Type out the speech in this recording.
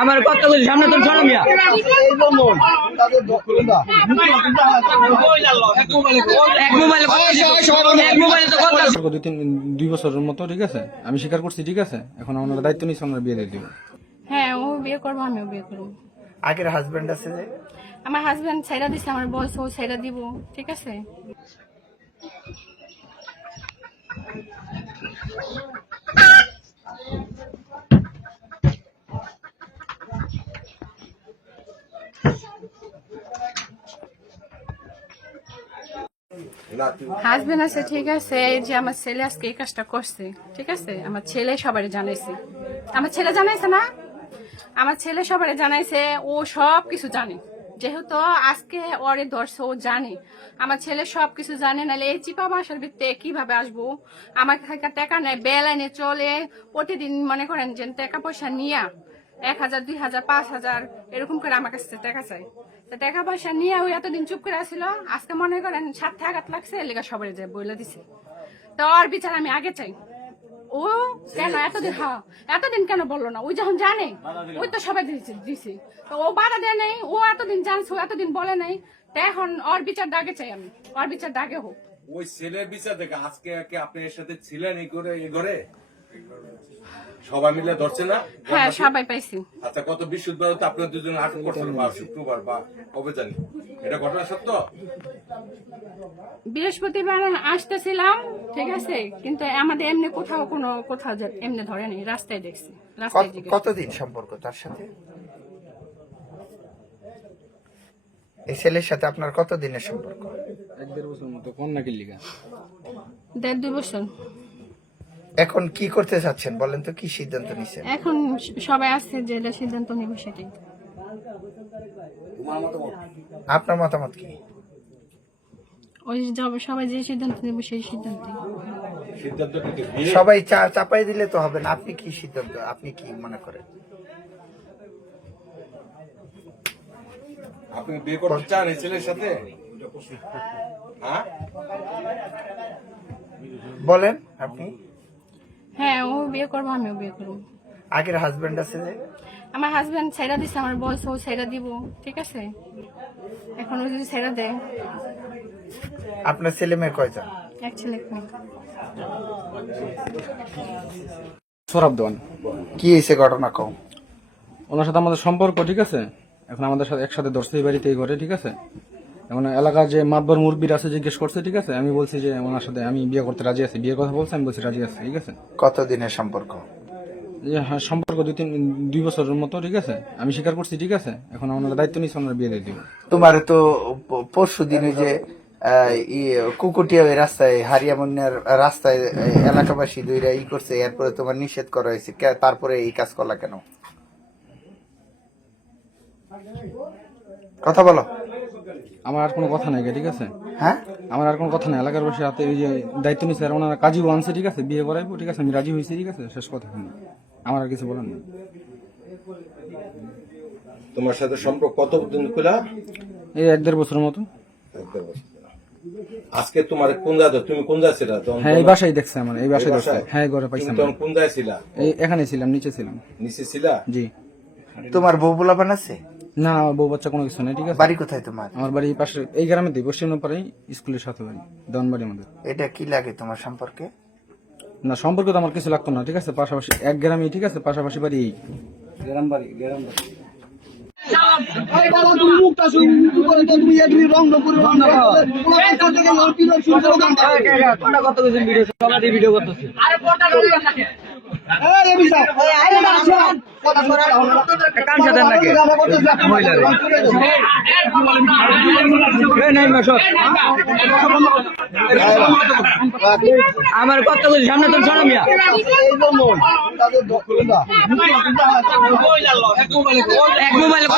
আমার কত বলি সামনে তো সরো মিয়া দুই বছরের মতো ঠিক আছে আমি স্বীকার করছি ঠিক আছে এখন ওনারা দায়িত্ব নিচ্ছে ওনারা বিয়ে দিয়ে দিব। হ্যাঁ ও বিয়ে করবো আমিও বিয়ে করবো। আগের হাজবেন্ড আছে যে আমার হাজবেন্ড ছেড়া দিছে আমার বলছে ও ছেড়া দিব ঠিক আছে। হাজবেন্ড আছে ঠিক আছে যে আমার ছেলে আজকে এই কাজটা করছে ঠিক আছে আমার ছেলে সবারই জানাইছে আমার ছেলে জানাইছে না আমার ছেলে সবারই জানাইছে ও সব কিছু জানে যেহেতু আজকে ওরে ধরছে ও জানে আমার ছেলে সবকিছু জানে নাহলে এই চিপা বাসার ভিতরে কিভাবে আসবো আমার কাছে টাকা নেয় বেলাইনে চলে প্রতিদিন মনে করেন যে টাকা পয়সা নিয়ে 1000 2000 5000 এরকম করে আমার কাছে টাকা চাই টাকা পয়সা নিয়ে ওই এতদিন চুপ করে আসছিল আজকে মনে করেন সাথে আঘাত লাগছে লেগা সবাই যায় বইলে দিছে তো ওর বিচার আমি আগে চাই ও কেন এতদিন কেন বললো না ওই যখন জানে ওই তো সবাই দিছে তো ও বাধা দেয় নাই ও এতদিন জানছে এতদিন বলে নাই তো এখন ওর বিচার দাগে চাই আমি ওর বিচার দাগে হোক ওই ছেলের বিচার দেখে আজকে আপনি এর সাথে ছিলেন এই ঘরে সবাই মিলে ধরছে না? হ্যাঁ সবাই পাইছি। আচ্ছা গত বৃহস্পতিবার তো আপনার দুজন আটক করছেন বা শুক্রবার বা কবে জানি এটা ঘটনা সত্য? বৃহস্পতিবার আসতেছিলাম ঠিক আছে কিন্তু আমাদের এমনি কোথাও এমনি ধরে নেই রাস্তায় দেখছি। কতদিন সম্পর্ক তার সাথে এই ছেলের সাথে আপনার কতদিনের সম্পর্ক? 1-1.5 বছর মতো কোন নাকি লিগা 1.5-2 বছর। এখন কি করতে চাচ্ছেন বলেন তো কি সিদ্ধান্ত নিছেন? এখন সবাই আসছে যে সিদ্ধান্ত নিব সেটাই। আপনার মতামত কি? ওই সবাই যে সিদ্ধান্ত নিব সেই সিদ্ধান্ত সবাই চাপাই দিলে তো হবে না। আপনি কি সিদ্ধান্ত আপনি কি মনে করেন? আপনি বিয়ে করতে চান এই ছেলের সাথে? হ্যাঁ বলেন আপনি। হ্যাঁ ও বিয়ে করবো আমিও বিয়ে করবো। আগের হাজবেন্ড আছে যে আমার হাজবেন্ড ছেড়া দিছে আমার বলছে ও ছেড়া দিব ঠিক আছে এখন ও যদি ছেড়া দেয়। আপনার ছেলে মেয়ে কয়জন? এক ছেলে সৌরভ দেওয়ান। কি হয়েছে ঘটনা কম? ওনার সাথে আমাদের সম্পর্ক ঠিক আছে এখন আমাদের সাথে একসাথে ধরছে এই বাড়িতে এই ঘরে ঠিক আছে এখন এলাকার যে মাতবর মুরব্বীর আছে জিজ্ঞেস করছে ঠিক আছে আমি বলছি যে ওনার সাথে আমি বিয়ে করতে রাজি আছি বিয়ের কথা বলছি আমি বলছি রাজি আছি ঠিক আছে। কতদিনের সম্পর্ক? হ্যাঁ সম্পর্ক 2 বছরের মতো ঠিক আছে আমি স্বীকার করছি ঠিক আছে এখন ওনারা দায়িত্ব নিচ্ছে ওনারা বিয়ে দিয়ে দিব। তোমার তো পরশু দিনে যে কুকুটিয়া রাস্তায় হারিয়ামন্যার রাস্তায় এলাকাবাসী দুইরা করছে এরপরে তোমার নিষেধ করা হয়েছে তারপরে এই কাজ করলা কেন? কথা বলো। আমার আর কোনো কথা নাই ঠিক আছে। হ্যাঁ আমার আর কোনো কথা নাই এলাকার বসে হাতে ওই যে দায়িত্ব নিচ্ছে আর ওনারা কাজী আনছে ঠিক আছে বিয়ে করাইবো ঠিক আছে আমি রাজি হয়েছি ঠিক আছে শেষ কথা শুনি আমার আর কিছু বলার নেই। তোমার সাথে সম্পর্ক কতদিন খোলা? এই 1-1.5 বছরের মতো। আজকে তোমার কোন জায়গা তুমি কোন জায়গা ছিলা? হ্যাঁ এই বাসায় দেখছে আমার এই বাসায় দেখছে হ্যাঁ ঘরে পাইছি তুমি কোন জায়গা ছিলা? এই এখানে ছিলাম নিচে ছিলাম। নিচে ছিলা? জি। তোমার বউ পোলাপান আছে? না বউ বাচ্চা কোনো কিছু নেই ঠিক আছে। বাড়ি কোথায় তোমার? আমার বাড়ি পাশে এই গ্রামে দিই পশ্চিম পাড়ায় স্কুলের সাথে বাড়ি দেওয়ানবাড়ি আমাদের। এটা কি লাগে তোমার সম্পর্কে? না সম্পর্কে তো আমার কিছু লাগতো না ঠিক আছে পাশাপাশি এক গ্রামে ঠিক আছে পাশাপাশি বাড়ি এই গ্রাম বাড়ি ভিডিও করতেছে আমার কত বলি সামনে তো সরো মিয়া এক মোবাইলে